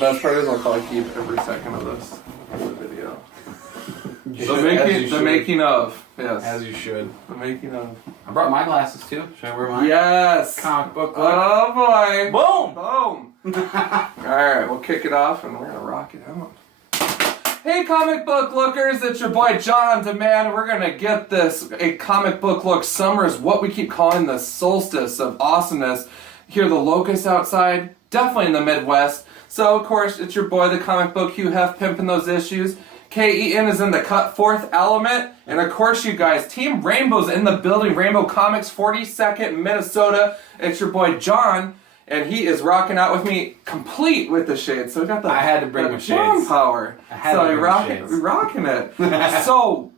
best part is I'll probably keep every second of this video. The making of. Yes. As you should. The making of. I brought my glasses too. Should I wear mine? Yes. Comic book. Oh boy. Boom. Boom. Alright, we'll kick it off and we're gonna rock it out. Hey comic book lookers, it's your boy Jon and Ken. We're gonna get this a comic book look. Summer is what we keep calling the solstice of awesomeness. Hear the locusts outside, definitely in the Midwest. So of course it's your boy the comic book Hugh Hef pimping those issues. KEN is in the cut fourth element, and of course you guys, Team Rainbow's in the building. Rainbow Comics 42nd Minnesota. It's your boy Jon. And he is rocking out with me, complete with the shades. So we got the I had to bring my shades. Power. Rocking it. So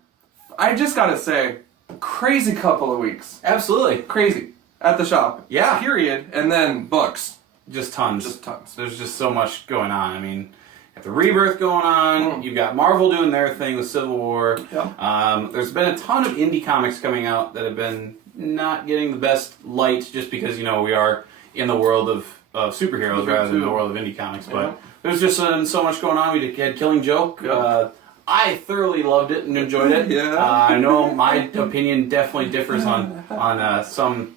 I just gotta say, crazy couple of weeks. Absolutely. Crazy. At the shop. Yeah. Period. And then books. Just tons. Just tons. There's just so much going on. I mean, you have the Rebirth going on. You've got Marvel doing their thing with Civil War. Yep. There's been a ton of indie comics coming out that have been not getting the best light just because, you know, we are in the world of superheroes rather than the world of indie comics. But there's just so much going on. We had Killing Joke. Yep. I thoroughly loved it and enjoyed it. Yeah. I know my opinion definitely differs on some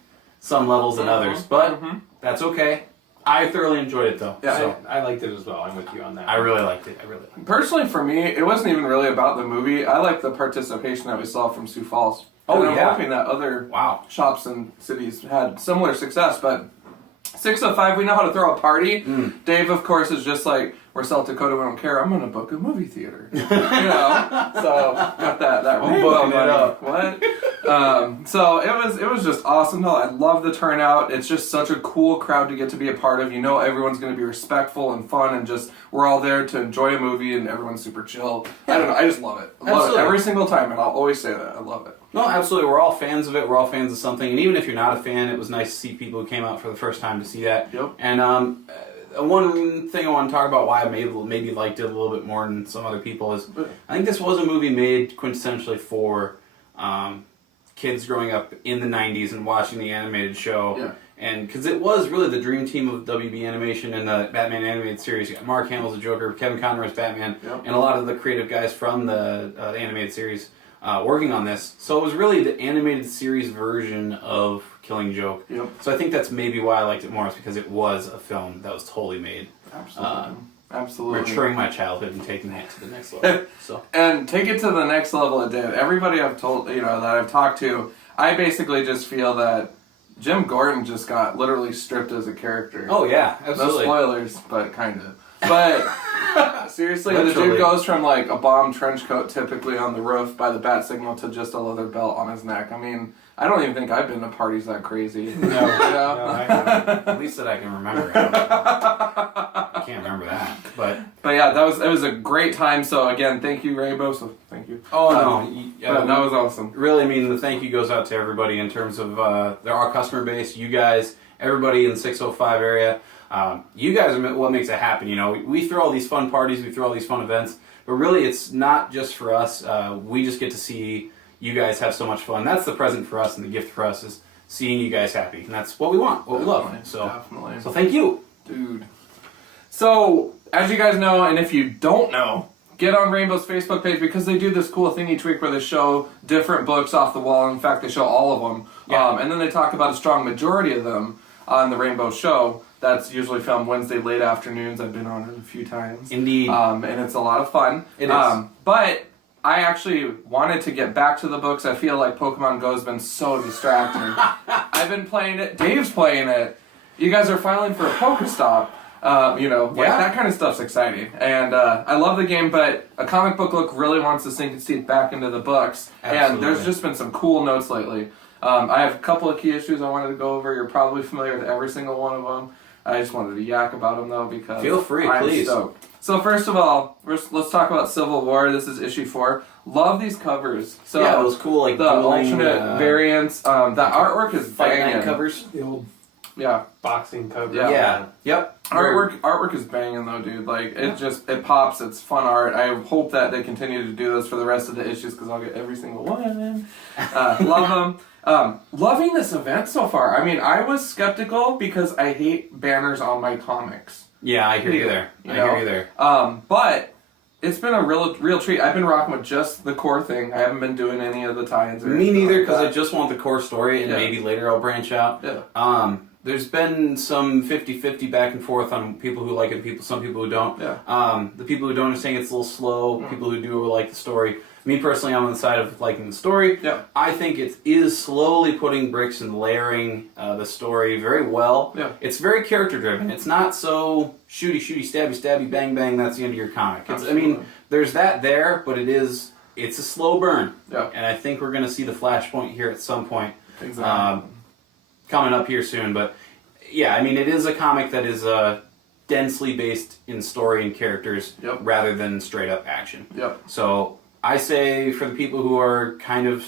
levels than others, but that's okay. I thoroughly enjoyed it though. Yeah, so I liked it as well. I'm with you on that. I really liked it. Personally, for me, it wasn't even really about the movie. I liked the participation that we saw from Sioux Falls. Oh, and I'm yeah. hoping that other shops and cities had similar success, but 605, we know how to throw a party. Dave, of course, is just like, we're South Dakota, we don't care. I'm going to book a movie theater. You know? So, got that rainbow money. What? So, it was just awesome, though. I love the turnout. It's just such a cool crowd to get to be a part of. You know everyone's going to be respectful and fun, and just, we're all there to enjoy a movie, and everyone's super chill. I don't know, I just love it. I love it every single time, and I'll always say that. I love it. No, absolutely. We're all fans of it. We're all fans of something. And even if you're not a fan, it was nice to see people who came out for the first time to see that. Yep. And one thing I want to talk about why I maybe liked it a little bit more than some other people is I think this was a movie made quintessentially for kids growing up in the 90s and watching the animated show. Yeah. And because it was really the dream team of WB Animation and the Batman animated series. You got Mark Hamill's the Joker, Kevin Conroy's Batman, and a lot of the creative guys from the animated series working on this. So it was really the animated series version of Killing Joke. Yep. So I think that's maybe why I liked it more, is because it was a film that was totally made. Absolutely. Absolutely. Maturing my childhood and taking that to the next level. So. And take it to the next level it did. Everybody I've told, that I've talked to, I basically just feel that Jim Gordon just got literally stripped as a character. Oh yeah, absolutely. No spoilers, but kind of. But seriously, the dude goes from like a bomb trench coat typically on the roof by the bat signal to just a leather belt on his neck. I mean, I don't even think I've been to parties that crazy. No, at least that I can remember. I can't remember that, but yeah, it was a great time. So again, thank you, Rainbow. So thank you. Oh no, that was awesome. Really, I mean, the thank you goes out to everybody in terms of our customer base, you guys, everybody in the 605 area. You guys are what makes it happen. You know, we throw all these fun parties, we throw all these fun events, but really, it's not just for us. We just get to see you guys have so much fun. That's the present for us, and the gift for us is seeing you guys happy, and that's what we want, what we love. So, definitely. So thank you, dude. So, as you guys know, and if you don't know, get on Rainbow's Facebook page because they do this cool thing each week where they show different books off the wall. In fact, they show all of them, and then they talk about a strong majority of them on the Rainbow Show. That's usually filmed Wednesday late afternoons. I've been on it a few times. Indeed. And it's a lot of fun. It is. But I actually wanted to get back to the books. I feel like Pokemon Go has been so distracting. I've been playing it. Dave's playing it. You guys are filing for a Pokestop. That kind of stuff's exciting. And I love the game, but a comic book look really wants to sink its teeth back into the books. Absolutely. And there's just been some cool notes lately. I have a couple of key issues I wanted to go over. You're probably familiar with every single one of them. I just wanted to yak about them, though, because feel free, I'm please. stoked. So first of all, let's talk about Civil War. This is issue 4. Love these covers. So yeah, those cool like the alternate variants. The artwork is banging. Covers. The old Yeah. boxing cover. Yeah. Yep. Artwork is banging though, dude. Like it pops. It's fun art. I hope that they continue to do this for the rest of the issues because I'll get every single one. Love them. Loving this event so far. I mean, I was skeptical because I hate banners on my comics. Yeah, I hear you there. I hear you there. But it's been a real treat. I've been rocking with just the core thing. I haven't been doing any of the tie-ins. Me neither, because I just want the core story, and Yeah. maybe later I'll branch out. Yeah. There's been some 50-50 back and forth on people who like it, some people who don't. Yeah. The people who don't are saying it's a little slow. People who do like the story. Me personally, I'm on the side of liking the story. Yeah. I think it is slowly putting bricks and layering the story very well. Yeah. It's very character driven. It's not so shooty, stabby, bang, bang. That's the end of your comic. I mean, there's that there, but it's a slow burn. Yeah. And I think we're going to see the flashpoint here at some point. Exactly. Coming up here soon. But yeah, I mean, it is a comic that is densely based in story and characters rather than straight up action. Yep. So I say for the people who are kind of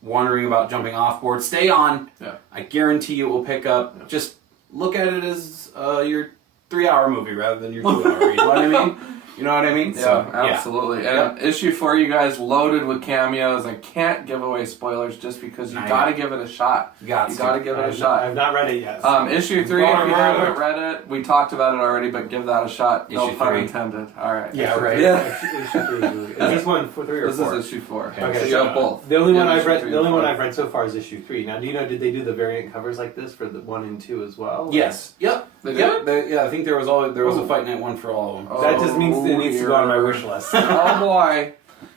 wondering about jumping off board, stay on. Yeah. I guarantee you it will pick up. Yeah. Just look at it as your 3-hour movie rather than your 2-hour. You know what I mean? You know what I mean? Yeah, So, absolutely. And issue 4, you guys, loaded with cameos. I can't give away spoilers just because you got to give it a shot. You got to give it a shot. I've not read it yet. Issue 3, if you haven't read it, we talked about it already, but give that a shot. No Issue pun 3. intended. All right. Yeah, right. Yeah. Issue 3 is really, is this one for 3 or 4? This is issue 4. Okay, so you so have both. The only one I've issue read, 3 the only and one 4. I've read so far is issue 3. Now, do you know? Did they do the variant covers like this for the 1 and 2 as well? Yes. Yep. They did? Yeah, I think there was a Fight Night one for all of them. Oh, That just means it needs to go on my wish list. Oh boy.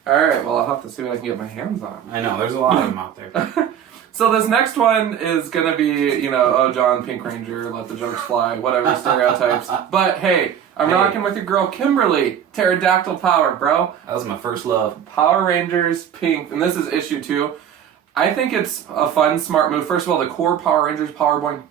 Alright, well I'll have to see what I can get my hands on. I know, there's a lot of them out there. So this next one is gonna be, John, Pink Ranger, let the jokes fly, whatever stereotypes. But hey, I'm rocking with your girl Kimberly, Pterodactyl Power, bro. That was my first love. Power Rangers, Pink, and this is issue 2. I think it's a fun, smart move. First of all, the core Power Rangers, Power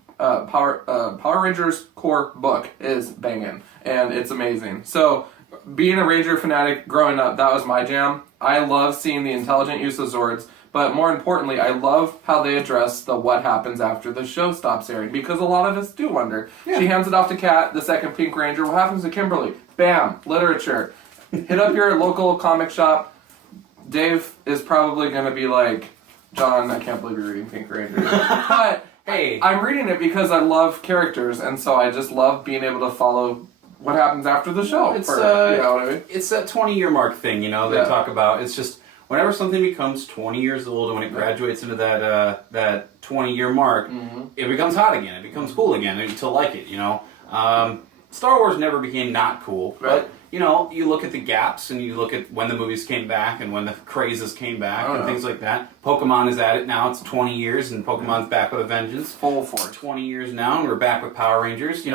Rangers core book is banging, and it's amazing. So, being a Ranger fanatic growing up, that was my jam. I love seeing the intelligent use of Zords, but more importantly, I love how they address the what happens after the show stops airing, because a lot of us do wonder. Yeah. She hands it off to Kat, the second Pink Ranger. What happens to Kimberly? Bam, literature. Hit up your local comic shop. Dave is probably going to be like, John, I can't believe you're reading Pink Ranger. But hey, I'm reading it because I love characters, and so I just love being able to follow what happens after the show. It's you know what I mean? It's that 20-year mark thing, they talk about. It's just whenever something becomes 20 years old and when it graduates into that 20-year mark, it becomes hot again. It becomes cool again to like it, Star Wars never became not cool, but you look at the gaps and you look at when the movies came back and when the crazes came back and things like that. Pokemon is at it now. It's 20 years and Pokemon's back with a vengeance. Full force. 20 years now and we're back with Power Rangers.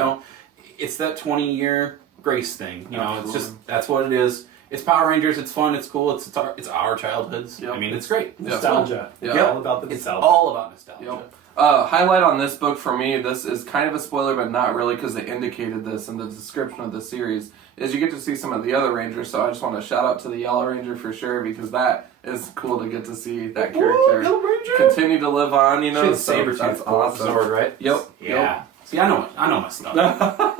It's that 20-year grace thing. It's just, that's what it is. It's Power Rangers. It's fun. It's cool. It's our childhoods. Yep. I mean, it's great. Nostalgia. Yeah. All about the nostalgia. It's all about nostalgia. Yep. Highlight on this book for me, this is kind of a spoiler, but not really because they indicated this in the description of the series, is you get to see some of the other Rangers, so I just want to shout out to the Yellow Ranger for sure, because that is cool to get to see that character continue to live on, So Sabertooth, that's awesome. Zord, right? Yep. Yeah. Yep. See, I know my stuff.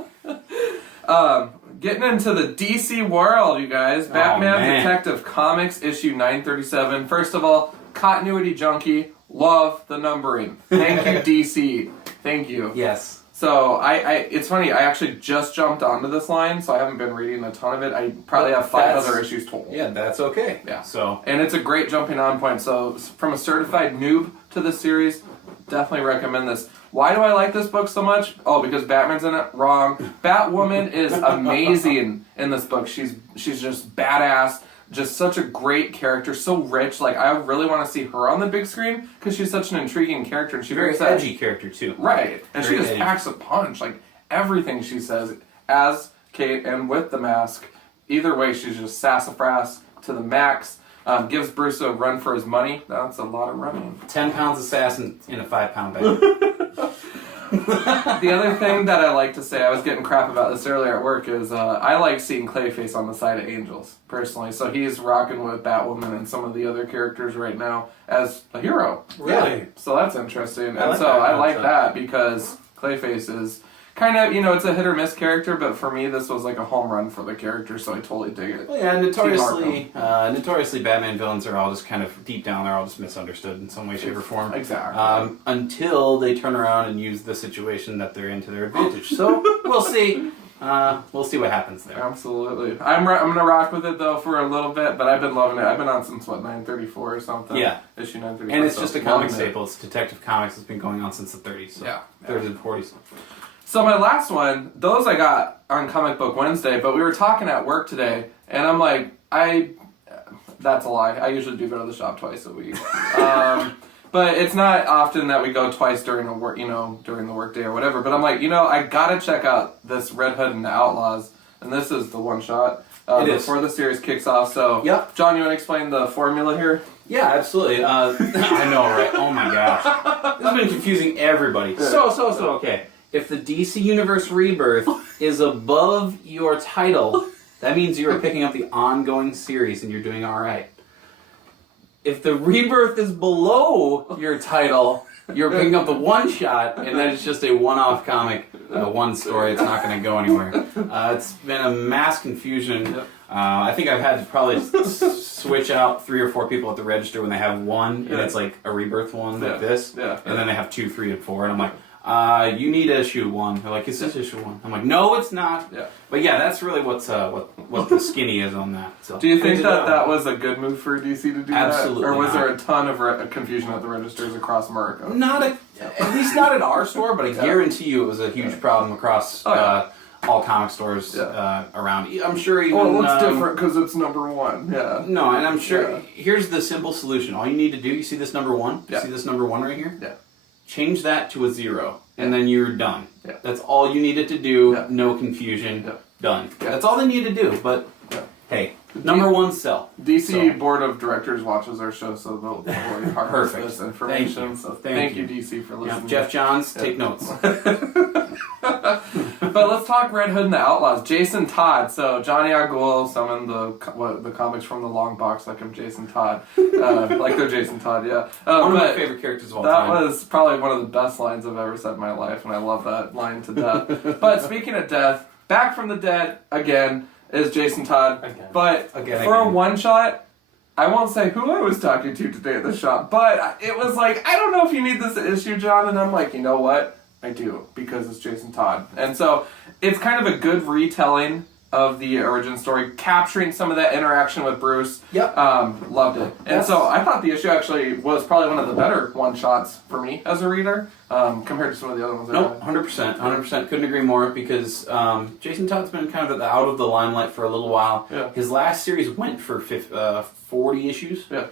Getting into the DC world, you guys. Batman man. Detective Comics, issue 937. First of all, continuity junkie. Love the numbering. Thank you, DC. Thank you. Yes. So, it's funny, I actually just jumped onto this line, so I haven't been reading a ton of it. I probably have 5 other issues total. Yeah, that's okay. Yeah. So. And it's a great jumping on point. So, from a certified noob to the series, definitely recommend this. Why do I like this book so much? Oh, because Batman's in it? Wrong. Batwoman is amazing in this book. She's just badass. Just such a great character, so rich. Like, I really want to see her on the big screen because she's such an intriguing character. And she's very edgy character, too. Right. And very she just edgy. packs a punch. Like, everything she says, as Kate and with the mask. Either way, she's just sassafras to the max. Gives Bruce a run for his money. That's a lot of running. 10 pounds of sass in a 5-pound bag. The other thing that I like to say, I was getting crap about this earlier at work, is I like seeing Clayface on the side of Angels, personally. So he's rocking with Batwoman and some of the other characters right now as a hero. Really? Yeah. So that's interesting. I like that because Clayface is kind of, it's a hit or miss character, but for me, this was like a home run for the character, so I totally dig it. Well, yeah, notoriously, Batman villains are all just kind of, deep down, they're all just misunderstood in some way, shape, or form. Exactly. Until they turn around and use the situation that they're in to their advantage. So, we'll see. we'll see what happens there. Absolutely. I'm gonna rock with it though for a little bit, but I've been loving it. I've been on since 934 or something. Yeah. Issue 934. And it's so just a comic loving it. staple. It's Detective Comics. It's been going on since the 30s. So Yeah. 30s and 40s. So my last one, those I got on Comic Book Wednesday, but we were talking at work today, and I'm like, that's a lie. I usually do go to the shop twice a week. But it's not often that we go twice during during the work day or whatever. But I'm like, I gotta check out this Red Hood and the Outlaws, and this is the one shot before the series kicks off. So, Yep. John, you want to explain the formula here? Yeah, absolutely. I know, right? Oh my gosh, this has been confusing everybody. So okay. If the DC Universe Rebirth is above your title, that means you are picking up the ongoing series and you're doing all right. If the Rebirth is below your title, you're picking up the one shot, and then it's just a one-off comic, one story. It's not going to go anywhere. It's been a mass confusion. I think I've had to probably switch out 3 or 4 people at the register when they have one, and it's like a Rebirth one like this, and then they have 2, 3, and 4, and I'm like, you need issue 1. They're like, it's this issue 1. I'm like, no, it's not. Yeah. But yeah, that's really what the skinny is on that. So. Do you think that was a good move for DC to do Absolutely that? Or was not. there a ton of confusion at the registers across America? At least not at our store, but I guarantee you it was a huge problem across all comic stores around. I'm sure even... Well, it looks different because it's number 1. Yeah. No, and I'm sure... Here's the simple solution. All you need to do, you see this number 1? Yeah. See this number 1 right here? Yeah. Change that to a 0, and then you're done. Yeah. That's all you needed to do. Yeah. No confusion. Yeah. Done. Yeah. That's all they need to do, but hey, number 1 sell. DC Board of Directors watches our show, so they'll really harvest Perfect. this information. Thank you. So Thank you, DC, for listening. Jeff Johns, take notes. But let's talk Red Hood and the Outlaws. Jason Todd. So Johnny Arguel summoned the comics from the long box like I'm Jason Todd. Like they're Jason Todd, yeah. One of my favorite characters of all that time. That was probably one of the best lines I've ever said in my life, and I love that line to death. But speaking of death, back from the dead again is Jason Todd. Again. But for a one-shot, I won't say who I was talking to today at the shop, but it was like, I don't know if you need this issue, John, and I'm like, you know what? I do, because it's Jason Todd. And so it's kind of a good retelling of the origin story, capturing some of that interaction with Bruce. Yep. Loved it. And so I thought the issue actually was probably one of the better one-shots for me as a reader, compared to some of the other ones. Nope, 100%. 100%. Couldn't agree more, because Jason Todd's been kind of out of the limelight for a little while. Yeah. His last series went for 40 issues. Yeah.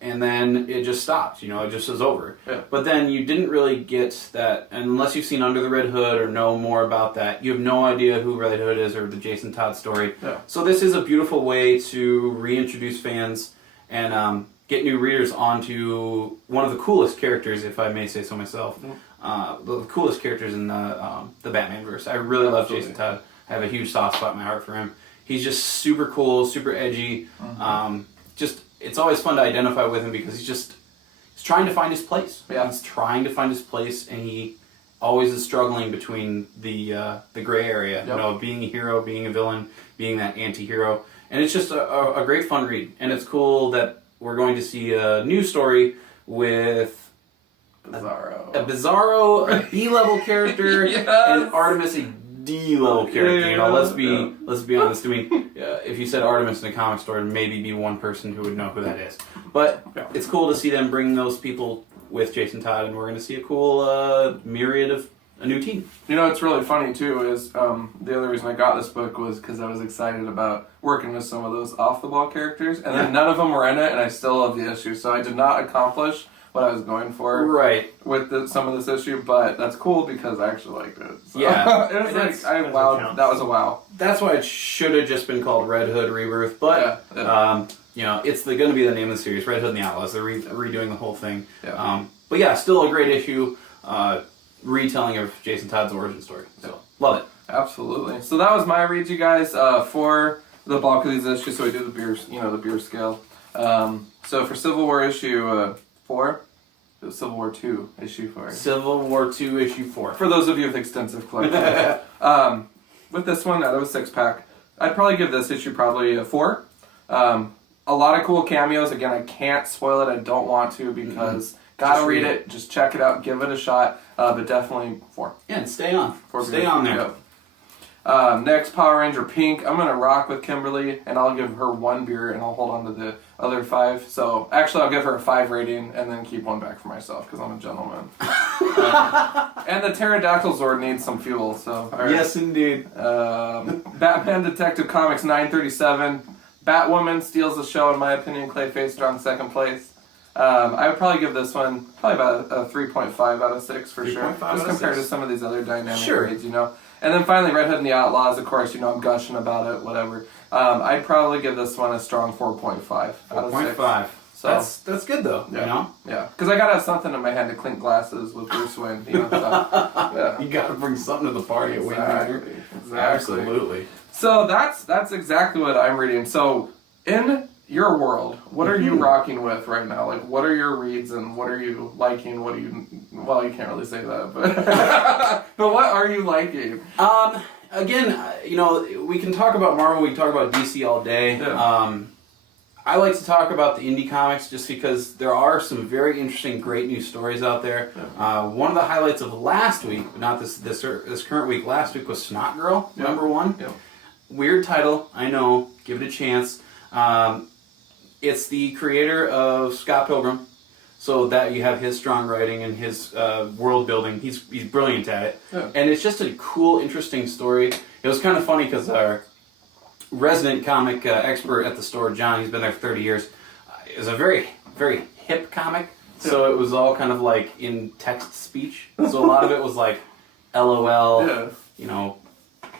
And then it just stopped, it just was over. Yeah. But then you didn't really get that, unless you've seen Under the Red Hood or know more about that, you have no idea who Red Hood is or the Jason Todd story. Yeah. So this is a beautiful way to reintroduce fans and get new readers onto one of the coolest characters, if I may say so myself. The coolest characters in the Batman-verse. I really love Jason Todd. I have a huge soft spot in my heart for him. He's just super cool, super edgy. It's always fun to identify with him because he's trying to find his place. Yeah. He's trying to find his place, and he always is struggling between the gray area. Yep. Being a hero, being a villain, being that anti-hero. And it's just a great fun read. And it's cool that we're going to see a new story with Bizarro. a Bizarro, a B-level character, Yes! and Artemis, a D-level character. Yeah, Let's be honest. I mean, if you said Artemis in a comic store, maybe be one person who would know who that is. But it's cool to see them bring those people with Jason Todd, and we're going to see a cool myriad of a new team. What's really funny too is the other reason I got this book was because I was excited about working with some of those off-the-ball characters, and then none of them were in it, and I still love the issue. So I did not accomplish what I was going for with some of this issue, but that's cool because I actually liked it. So. Yeah. It was like, that was a wow. That's why it should have just been called Red Hood Rebirth, but it's going to be the name of the series, Red Hood and the Outlaws. They're redoing the whole thing. Yeah. But yeah, still a great issue, retelling of Jason Todd's origin story. So, love it. Absolutely. So that was my read, you guys, for the bulk of these issues. So we do the beer scale. So for Civil War issue 4, it was Civil War 2 issue 4. Civil War 2 issue 4. For those of you with extensive collections. With this one, out of a 6-pack, I'd probably give this issue probably a 4. A lot of cool cameos. Again, I can't spoil it. I don't want to because gotta read it. Just check it out. Give it a shot. But definitely 4. Yeah, and stay on. 4 Stay on there. Yep. Next, Power Ranger Pink. I'm gonna rock with Kimberly, and I'll give her 1 beer, and I'll hold on to the other 5. So actually, I'll give her a 5 rating, and then keep 1 back for myself because I'm a gentleman. And the Pterodactyl Zord needs some fuel. So all right. Yes, indeed. Batman Detective Comics 937. Batwoman steals the show, in my opinion. Clayface drawn 2nd place. I would probably give this one probably about a 3.5 out of 6 for sure. Just compared to some of these other dynamic reads, And then finally, Red Hood and the Outlaws, of course, I'm gushing about it, whatever. I'd probably give this one a strong 4.5 out of 6. 4.5. So, that's good though, Yeah, because I gotta have something in my hand to clink glasses with Bruce Wayne, so, yeah. You gotta bring something to the party at Wayne Manor. Exactly. Absolutely. So that's exactly what I'm reading. So in your world, what are you rocking with right now? Like, what are your reads and what are you liking? What are you? Well, you can't really say that, but but what are you liking? Again, we can talk about Marvel, we can talk about DC all day. Yeah. I like to talk about the indie comics just because there are some very interesting, great new stories out there. Yeah. One of the highlights of last week, not this current week, last week was Snot Girl, number 1. Yeah. Weird title, I know. Give it a chance. It's the creator of Scott Pilgrim, so that you have his strong writing and his world building. He's brilliant at it, and it's just a cool, interesting story. It was kind of funny because our resident comic expert at the store, John, he's been there for 30 years, is a very, very hip comic. So it was all kind of like in text speech. So a lot of it was like LOL,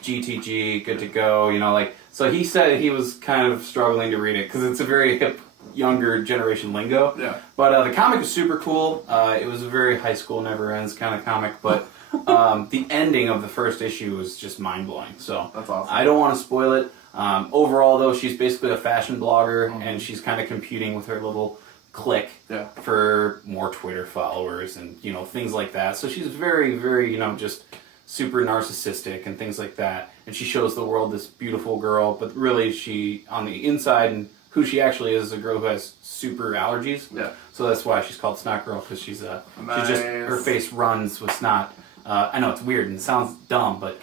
GTG, good to go, So he said he was kind of struggling to read it because it's a very hip, younger generation lingo. Yeah. But the comic was super cool. It was a very high school never ends kind of comic, but the ending of the first issue was just mind blowing. So that's awesome. I don't want to spoil it. Overall, though, she's basically a fashion blogger, and she's kind of competing with her little clique for more Twitter followers and things like that. So she's very, very just super narcissistic and things like that. And she shows the world this beautiful girl, but really she on the inside and who she actually is a girl who has super allergies. Yeah. So that's why she's called Snot Girl, because she's her face runs with snot. I know it's weird and it sounds dumb, but.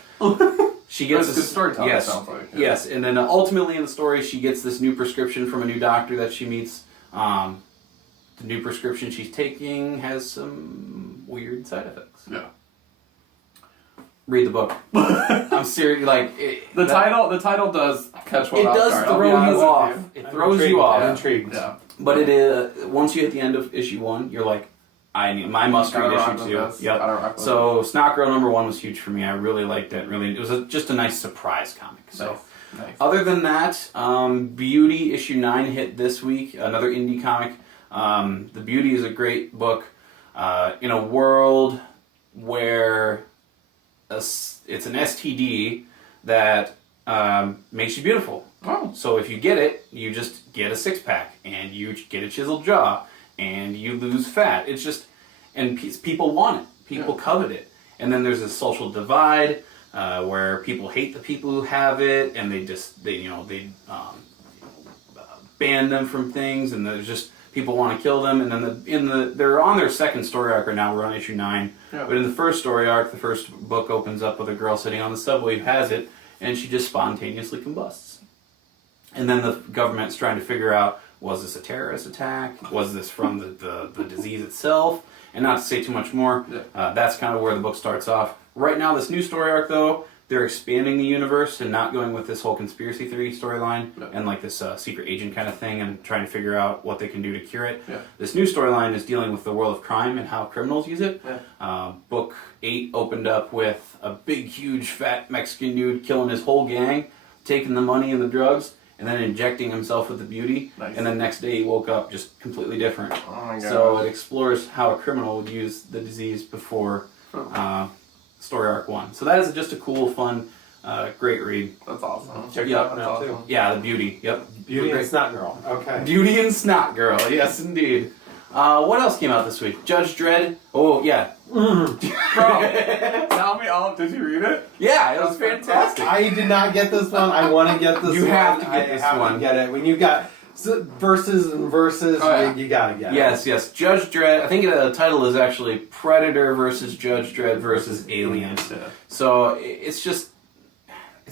She gets this good storytelling. Yes, sounds like. Yeah. Yes, and then ultimately in the story, she gets this new prescription from a new doctor that she meets. The new prescription she's taking has some weird side effects. Yeah. Read the book. I'm serious. The title does catch one off guard. It does throw you off. It throws you off. I'm intrigued. Yeah. But it is once you hit the end of issue 1, you're like, I must read issue 2. Yep. So Snot Girl number 1 was huge for me. I really liked it. It was just a nice surprise comic. So nice. Other than that, Beauty issue 9 hit this week. Another indie comic. The Beauty is a great book in a world where it's an STD that makes you beautiful. Oh. So if you get it, you just get a 6-pack and you get a chiseled jaw. And you lose fat. It's just, and people want it. People covet it. And then there's a social divide where people hate the people who have it, and they ban them from things, and there's just people want to kill them. And then they're on their second story arc right now. We're on issue 9. Yeah. But in the first story arc, the first book opens up with a girl sitting on the subway who has it, and she just spontaneously combusts. And then the government's trying to figure out, was this a terrorist attack? Was this from the disease itself? And not to say too much more, that's kind of where the book starts off. Right now, this new story arc, though, they're expanding the universe and not going with this whole conspiracy theory storyline and like this secret agent kind of thing and trying to figure out what they can do to cure it. Yeah. This new storyline is dealing with the world of crime and how criminals use it. Yeah. Book 8 opened up with a big, huge, fat Mexican dude killing his whole gang, taking the money and the drugs, and then injecting himself with the beauty. Nice. And then next day he woke up just completely different. Oh my God. So it explores how a criminal would use the disease before story arc 1. So that is just a cool, fun, great read. That's awesome. Check that one out too. Yeah, the Beauty. Yep. Beauty and Snot Girl. Okay. Beauty and Snot Girl. Yes, indeed. What else came out this week? Judge Dredd. Oh, yeah. Bro, tell me all. Did you read it? Yeah, it was fantastic. I did not get this one. I want to get this one. You have to get this one. I have to get it. When you've got verses and verses, you got to get it. Yes. Judge Dredd. I think the title is actually Predator versus Judge Dredd versus Aliens. Yeah. So it's just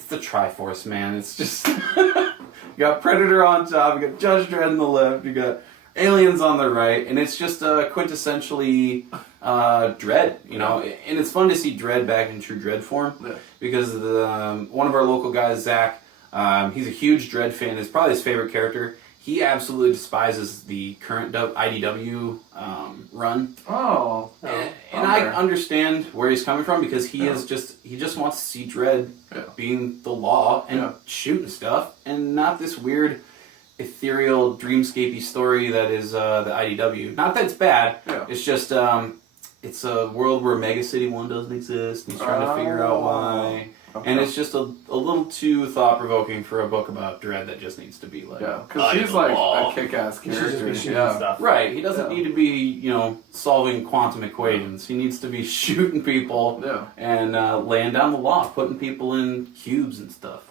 the Triforce, man. It's just you got Predator on top, you got Judge Dredd on the left, you got aliens on the right, and it's just quintessentially Dredd, you know. And it's fun to see Dredd back in true Dredd form because one of our local guys, Zach, he's a huge Dredd fan. It's probably his favorite character. He absolutely despises the current IDW run. Oh, and I understand where he's coming from because he just wants to see Dredd being the law and shooting stuff, and not this weird, ethereal, dreamscapey story that is the IDW. Not that it's bad. It's just it's a world where Mega City 1 doesn't exist. And he's trying to figure out why. Okay. And it's just a little too thought-provoking for a book about Dredd that just needs to be like... Yeah, because he's like a kick-ass character. Stuff. Right, he doesn't need to be, you know, solving quantum equations. He needs to be shooting people and laying down the law, putting people in cubes and stuff.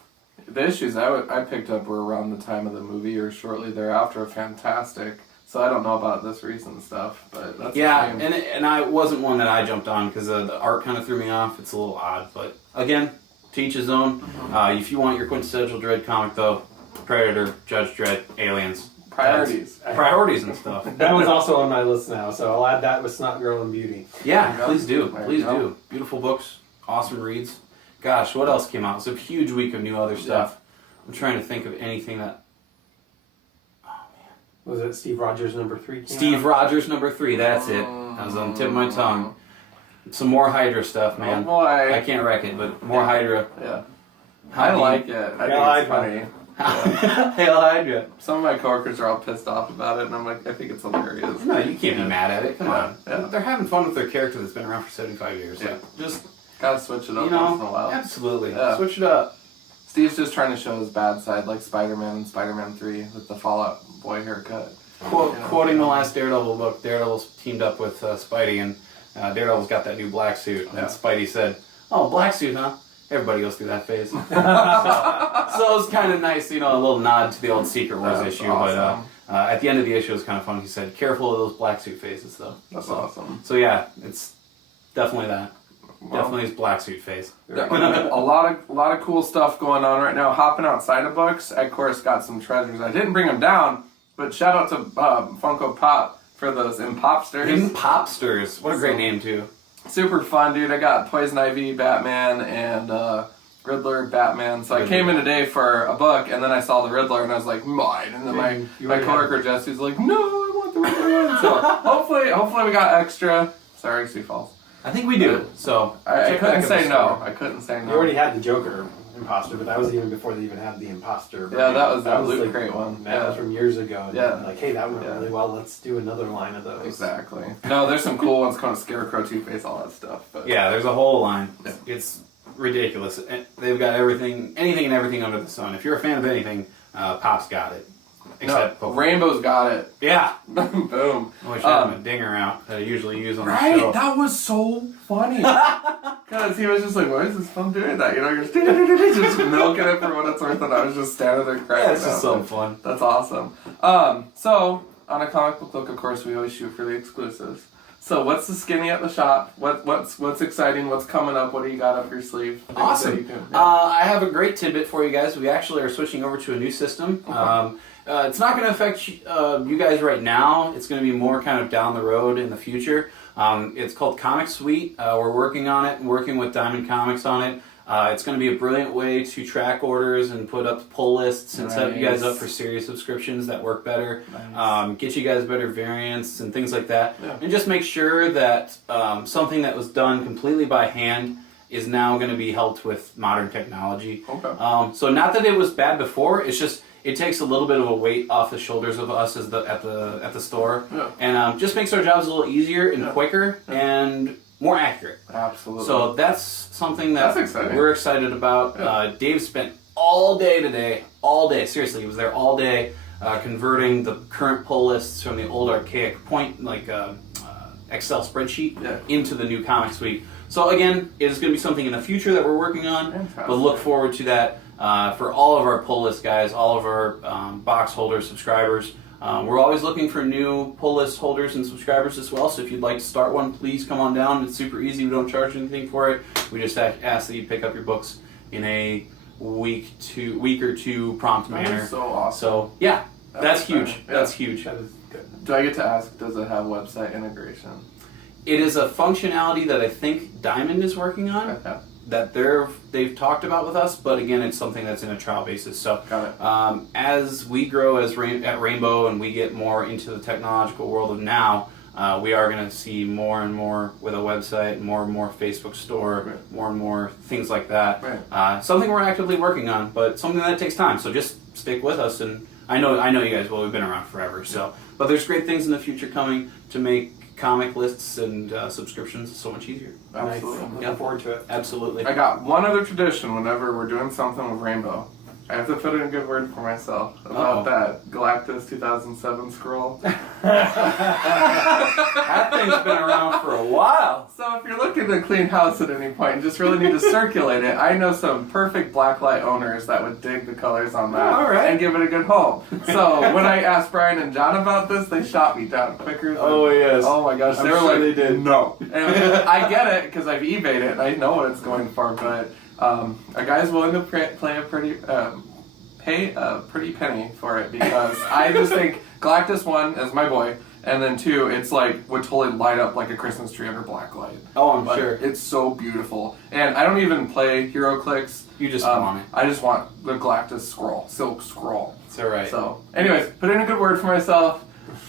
The issues I picked up were around the time of the movie or shortly thereafter. Fantastic. So I don't know about this recent stuff, but that's and I wasn't one that I jumped on because the art kind of threw me off. It's a little odd, but again, to each his own. If you want your quintessential Dredd comic, though, Predator, Judge Dredd, aliens, priorities and stuff. That one's also on my list now, so I'll add that with Snot Girl and Beauty. Yeah, please do, please do. Beautiful books, awesome reads. Gosh, what else came out? It's a huge week of new other stuff. I'm trying to think of anything that... Was it Steve Rogers #3? Steve Rogers #3, that's it. That was on the tip of my tongue. Some more Hydra stuff, man. Oh boy. I can't wreck it, but more Hydra. Yeah. I like it. I think it's funny. Hail Hydra. Some of my coworkers are all pissed off about it, and I'm like, I think it's hilarious. No, you can't be mad at it. Come on. Yeah. They're having fun with their character that's been around for 75 years. Yeah. Like, just... Gotta switch it up you know, once in a while. Absolutely. Yeah. Switch it up. Steve's just trying to show his bad side, like Spider-Man and Spider-Man 3 with the Fallout Boy haircut. Quoting the last Daredevil book, Daredevil's teamed up with Spidey, and Daredevil's got that new black suit. And Spidey said, "Oh, black suit, huh?" Everybody goes through that phase. so it's kind of nice, you know, a little nod to the old Secret Wars issue. Awesome. But at the end of the issue, it was kind of fun. He said, "Careful of those black suit phases, though." That's awesome. So yeah, it's definitely that. Definitely his black suit phase. a lot of cool stuff going on right now. Hopping outside of books, I of course got some treasures. I didn't bring them down, but shout out to Funko Pop for those Impopsters. Impopsters, what a great name too. Super fun, dude. I got Poison Ivy Batman and Riddler Batman. So I came in today for a book, and then I saw the Riddler, and I was like, mine. And then my coworker Jesse's like, no, I want the Riddler one. So hopefully we got extra. Sorry, Sioux Falls. I think we do. So I couldn't say no. I couldn't say no. You already had the Joker imposter, but that was even before they even had the imposter. Yeah, that was Loot like, Crate one. That was from years ago. Yeah. Like, hey, that went really well. Let's do another line of those. Exactly. No, there's some cool ones called Scarecrow, Two-Face, all that stuff. But yeah, there's a whole line. Yeah. It's ridiculous. They've got anything and everything under the sun. If you're a fan of anything, Pop's got it. Except Rainbow's got it. Yeah. Boom. I wish I had a dinger out that I usually use on the show. Right? That was so funny. Because he was just like, why is this fun doing that? You know, you're just milking it for what it's worth, and I was just standing there cracking it's just so fun. That's awesome. So, on a comic book look, of course, we always shoot for the exclusives. So, what's the skinny at the shop? What's exciting? What's coming up? What do you got up your sleeve? Awesome. I have a great tidbit for you guys. We actually are switching over to a new system. Okay. It's not going to affect you guys right now. It's going to be more kind of down the road in the future. It's called Comic Suite. We're working on it, working with Diamond Comics on it. It's going to be a brilliant way to track orders and put up pull lists and set you guys up for serious subscriptions that work better. Nice. Get you guys better variants and things like that. Yeah. And just make sure that something that was done completely by hand is now going to be helped with modern technology. Okay. So not that it was bad before, it's just it takes a little bit of a weight off the shoulders of us as at the store, and just makes our jobs a little easier and quicker and more accurate. Absolutely. So that's something that we're excited about. Yeah. Dave spent all day today, seriously, he was there all day converting the current pull lists from the old archaic Excel spreadsheet into the new Comic Suite. So again, it is going to be something in the future that we're working on, but look forward to that. For all of our pull list guys, all of our box holders, subscribers, we're always looking for new pull list holders and subscribers as well. So if you'd like to start one, please come on down. It's super easy. We don't charge anything for it. We just ask that you pick up your books in a week or two prompt That manner. is so awesome. So yeah, that's huge. exciting. That's huge. That is good. Do I get to ask, does it have website integration? It is a functionality that I think Diamond is working on. Okay. That they've talked about with us, but again, it's something that's in a trial basis. So, Got it. as we grow at Rainbow and we get more into the technological world of now, we are going to see more and more with a website, more and more Facebook store, Right. more and more things like that. Right. Something we're actively working on, but something that takes time. So just stick with us, and I know you guys will. We've been around forever. So, but there's great things in the future coming to make comic lists and subscriptions so much easier. Absolutely. Nice. Looking forward to it. Absolutely. I got one other tradition whenever we're doing something with Rainbow. I have to put in a good word for myself about that Galactus 2007 scroll. That thing's been around for a while. So if you're looking to clean house at any point and just really need to circulate it, I know some perfect blacklight owners that would dig the colors on that All right. and give it a good home. So when I asked Brian and John about this, they shot me down quicker than, yes. oh my gosh, I'm they were sure like, they did. no. And I get it because I've eBayed it and I know what it's going for, but a guy's willing to pay a pretty penny for it because I just think Galactus 1 is my boy, and then 2, it's like would totally light up like a Christmas tree under black light. Oh, I'm Like, sure. it's so beautiful, and I don't even play HeroClix. You just want it. I just want the Galactus scroll, silk scroll. It's all right. So, anyways, put in a good word for myself.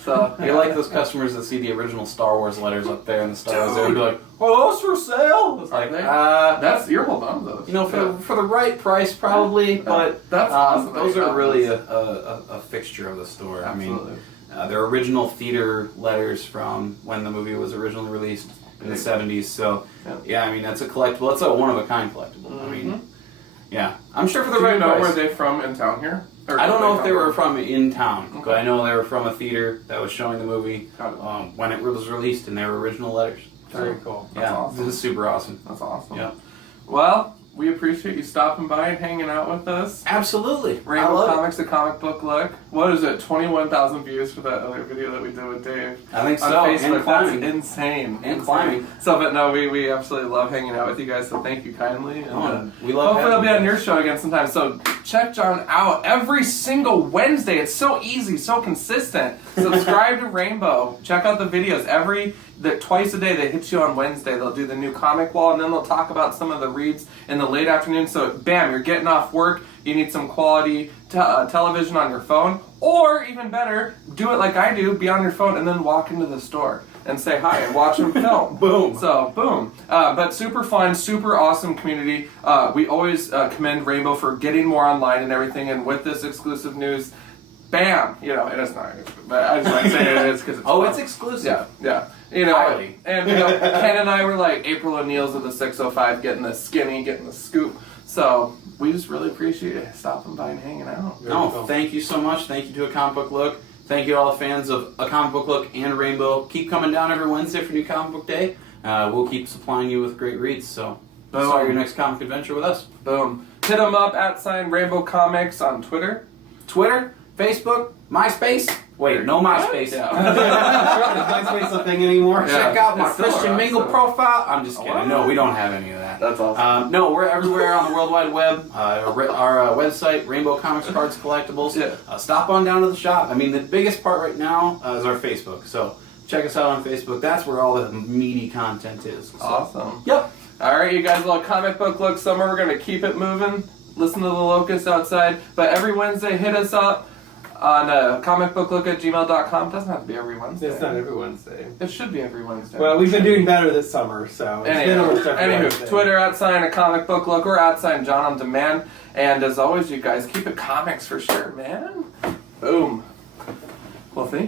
So You're like those customers that see the original Star Wars letters up there in the Star Wars. They'll be like, "Oh, those for sale." It's like, Are they? That's you're holding on to those. you know, for the right price, probably. But that's awesome. those that you are got really those. a fixture of the store. Absolutely. I mean, they're original theater letters from when the movie was originally released in the '70s. So, yeah, I mean, that's a collectible. It's a one-of-a-kind collectible. I mean, yeah, I'm sure for the Do right you know price. where they from in town here? Or I don't know if they were from? from in town, Okay. but I know they were from a theater that was showing the movie Got it. when it was released, and they were original letters. Very cool. That's yeah, awesome. this is super awesome. That's awesome. Yeah, Well, we appreciate you stopping by and hanging out with us. absolutely. I Rainbow love Comics, a comic book look. What is it? 21,000 views for that other video that we did with Dave. it. I think On so. Facebook. And climbing. That's insane. And Insane. climbing. So, but no, we absolutely love hanging out with you guys. So thank you kindly. And, We love hopefully I'll having be on you. your show again sometime. So check John out every single Wednesday. It's so easy, so consistent. Subscribe to Rainbow. Check out the videos twice a day. They hit you on Wednesday. They'll do the new comic wall, and then they'll talk about some of the reads in the late afternoon. So bam, you're getting off work. You need some quality television on your phone, or even better, do it like I do. Be on your phone and then walk into the store and say hi and watch them film. Boom. So, boom. But super fun, super awesome community. We always commend Rainbow for getting more online and everything. And with this exclusive news, bam! You know, and it's not, but I just like to say it is because it's fun. It's exclusive. Yeah. You know, Highly. and you know, Ken and I were like April O'Neil's of the 605, getting the skinny, getting the scoop. So we just really appreciate it stopping by and hanging out. No, cool. thank you so much. Thank you to A Comic Book Look. Thank you to all the fans of A Comic Book Look and Rainbow. Keep coming down every Wednesday for New Comic Book Day. We'll keep supplying you with great reads. So start your next comic adventure with us. Boom. Hit them up at Rainbow Comics on Twitter. Twitter, Facebook, MySpace. Wait, no MySpace. Yeah. Is MySpace a thing anymore? Yeah. Check out my It's still Christian around, Mingle so. profile. I'm just kidding. What? No, we don't have any of that. That's awesome. No, we're everywhere on the World Wide Web. Our website, Rainbow Comics Cards Collectibles. Yeah. Stop on down to the shop. I mean, the biggest part right now is our Facebook. So check us out on Facebook. That's where all the meaty content is. So. Awesome. Yep. All right, you guys, little comic book look summer. We're going to keep it moving. Listen to the locusts outside. But every Wednesday, hit us up on comicbooklook@gmail.com. Doesn't have to be every Wednesday. It's not every Wednesday. It should be every Wednesday. Well, we've been doing better this summer, so it's been almost every Wednesday. Anywho, Twitter @ a comic book look or @ John on Demand. And as always, you guys, keep it comics for sure, man. Boom. Well, thank you.